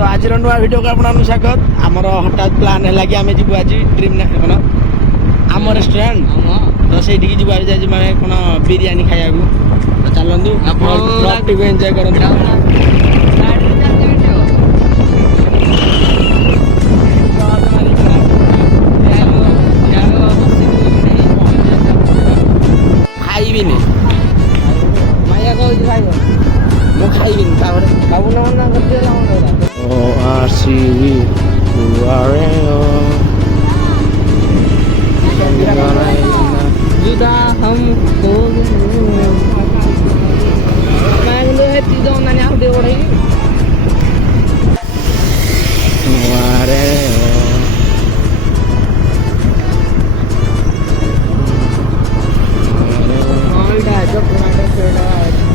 तो आज नुआ वीडियो को आपको स्वागत आमर हठात प्लान है कि आम जीव आज ड्रीम कौन आम रेस्टोरेंट तो से जीव आज माने कौन बिरियानी खाया तो चलतु ब्लॉग टी एंजॉय कर खाइबिनी माया कहूँ खाइब ମୁଁ ଖାଇବିନି ତାପରେ ଖାଇବୁନା ମନା କରିଦେଲା ଓ ଆସିବି ଦୁଆରେ जुदा हमको मैं बोले है तीजो नानी आउ दे ओढ़े दुआरे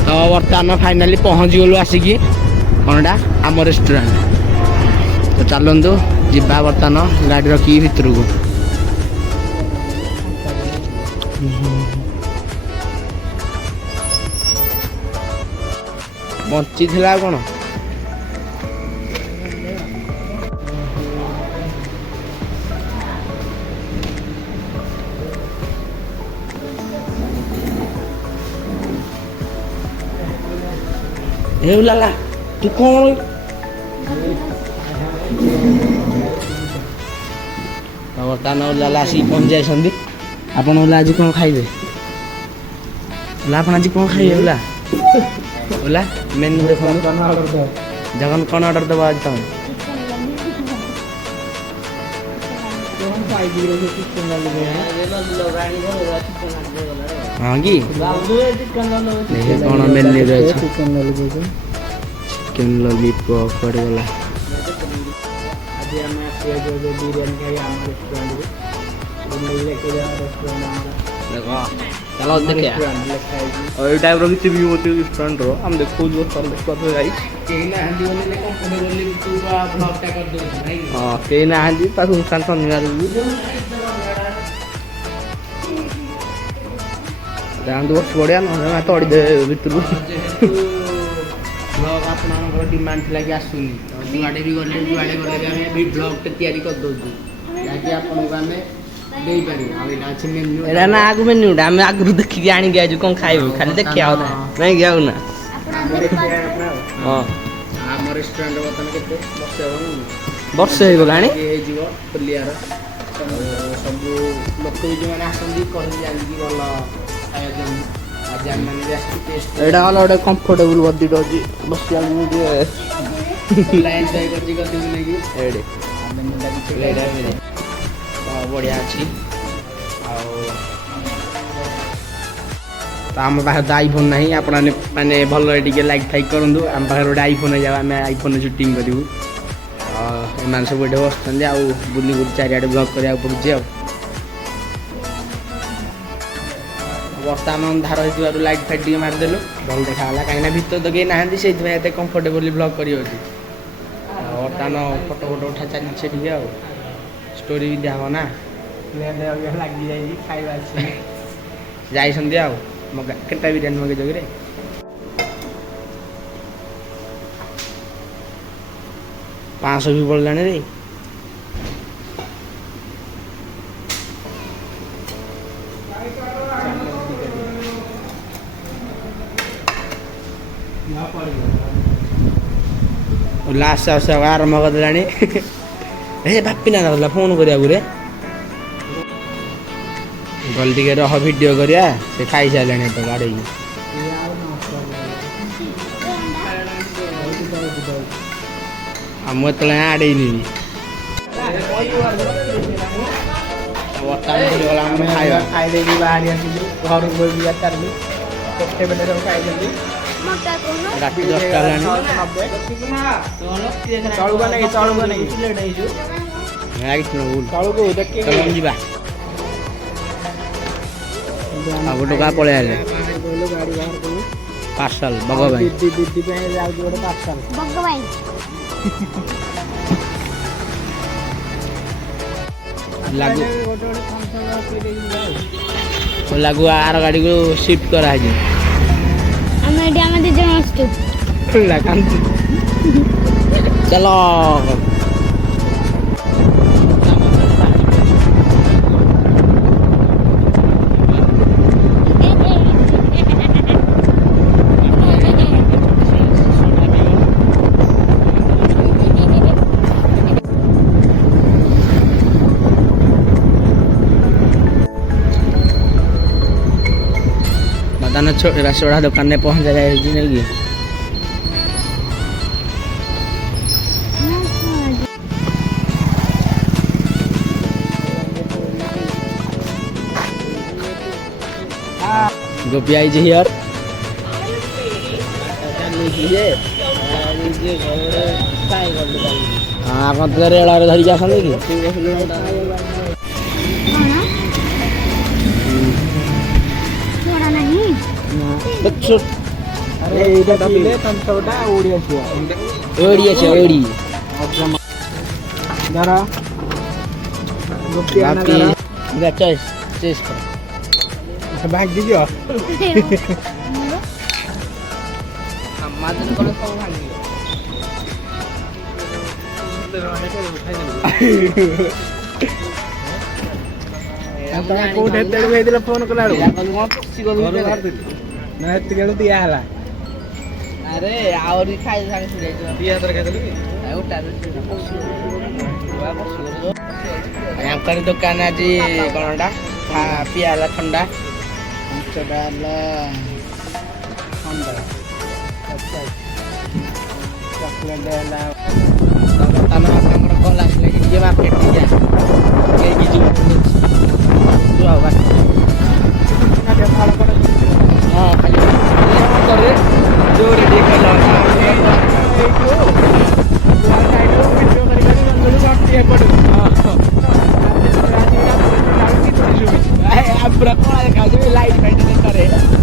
तो बर्तमान फाइनाली पहुँची गलु आसिकी कौनटा आम रेस्टोरेंट तो चलतु जा बर्तमान गाड़ी रखी भितर को बंची थिला कौन हे लाला तू कौन बर्तमान लाला आसिक पहुँच जाइए आपन ओला आज कौन खाइबे ओला आपन आज कौन खाइबे ओला ओला मेन्यू देखो जगन कौन ऑर्डर दबा आज तुम हाँ की देखिए कौन मेन्यू रे चिकन लॉलीपॉप पड़ गला आज हम बिरयानी खाई आम रेस्टोरेंट देखो चलो देखिए और ये टाइप रखी भी होती है रेस्टोरेंट रो हम देखो जो सब देखो तो गाइस केना हंदी वाले ने कंफर्टेबली पूरा ब्लॉग टा कर दो भाई हां केना हंदी पास उनका निकाल दान दो छोड़िया ना तोड़ी दे भीतर ब्लॉग आपनकर डिमांड थिला कि आसुनी जुआडे भी गले जुआडे गले हमें भी ब्लॉग टे तैयारी कर दोजु ताकि आपन को हमें देई पारी आ एटा अछि मेन्यू एरा ना आगु मेन्यू हम आगु देखि के आनी गया जो कोन खाइबो खाली देखिया होता नहीं गयाउ ना हां हम रेस्टोरेंट बतन केते वर्ष हो गलानी ए जीव फुलियार सब लोक भी जो माने आसंदी कहली जानी कि बोल खाया आज हम माने रेस्ट टेस्ट एटा वाला कंफर्टेबल बडी दोजी बसिया मुझे लाइन जाय कर जी कर देबे कि एडे मेन्यू ला कि लेडा में बढ़िया अच्छी तो आम पाखे तो आईफोन ना आपने माने भल लाइक फाइक करूँ आम पाखे गोटे आईफोन जाओ आम आईफोन शूटिंग करूँ एम सब ये बस बुली बुली चारिआडे ब्लॉग करा पड़ुचे बर्तमान धार हो लाइट फाइट टे मारिदेलु भल देखाला कहीं भितर तो कहीं ना से कंफर्टेबली ब्लॉग कर बर्तमान फोटो फोटो उठा चलते स्टोरी भी दिया ना लगी जाए खाଇବା ଯାଇଛନ୍ତି ଆଉ ମଗା କେଟା ବିରିୟାନୀ ମଗେଇ ଜଗରେ पाँच भी पड़लानी रे लास्ट आरंभ करदे बापी ना लगला फोन करिया गुरे गल टिके रह वीडियो करिया से खाई सारे तो गाड़ी मुझे आड़े खाଇବା ଖାଇ ଦେଇକି ବାହାରି ଆସିଲୁ ଘରକୁ ବୋଲିଆ ଚାଲିଲୁ କେତେବେଳେ ସବୁ ଖାଇଛନ୍ତି ରାତି 10ଟା ହେଲାଣି ଚଳୁବା ନାଇଁ ଲେଟ୍ ହେଇଛୁ ଚଳୁକୁ ଦେଖିକି ଯିବା ଆଉ ଗୋଟେ କା ପଳେଇ ଆଇଲେ ଗାଡ଼ି ବାହାର କଲୁ ପାର୍ସଲ ବଗ ଭାଇ ଦିଦି ପାଇଁ ଯାଉଛି ଗୋଟେ ପାର୍ସଲ ବଗ ଭାଇ लागू लागू आर गाड़ी को शिफ्ट करा है हम एडी हम दे जण आस्तु लागन चलो मदान रसोड़ा दुकान में पहुंच जाए नहीं कि गोपी आई जी हियर हाँ आप रेल धरिक आसते कि भाग दीजिए फोन कला दिया है अरे आउरी खाई सांगे आंकर दुकान आज कौनटा पियाला ठंडा कल आसले कि मार्केट हाँ खाली जोरे लाइट